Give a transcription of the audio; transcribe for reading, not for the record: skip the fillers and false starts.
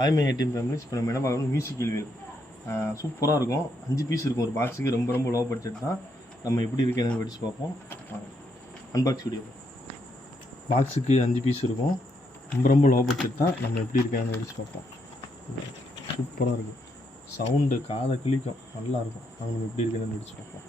Hi my team families. இப்போ நம்ம என்ன பார்க்கணும், மியூசிக்கல் வீல் சூப்பராக இருக்கும். 5 பீஸ் இருக்கும் ஒரு பாக்ஸுக்கு. ரொம்ப ரொம்ப லோ பட்ஜெட் தான். நம்ம எப்படி இருக்குது என்னென்னு படித்து பார்ப்போம். Unbox video. பாக்ஸுக்கு 5 பீஸ் இருக்கும். ரொம்ப ரொம்ப லோ பட்ஜெட் தான். நம்ம எப்படி இருக்கேன்னு படித்து பார்ப்போம். சூப்பராக இருக்கும். சவுண்டு காதை கிளிக்கும், நல்லாயிருக்கும். நம்ம எப்படி இருக்குன்னு படித்து பார்ப்போம்.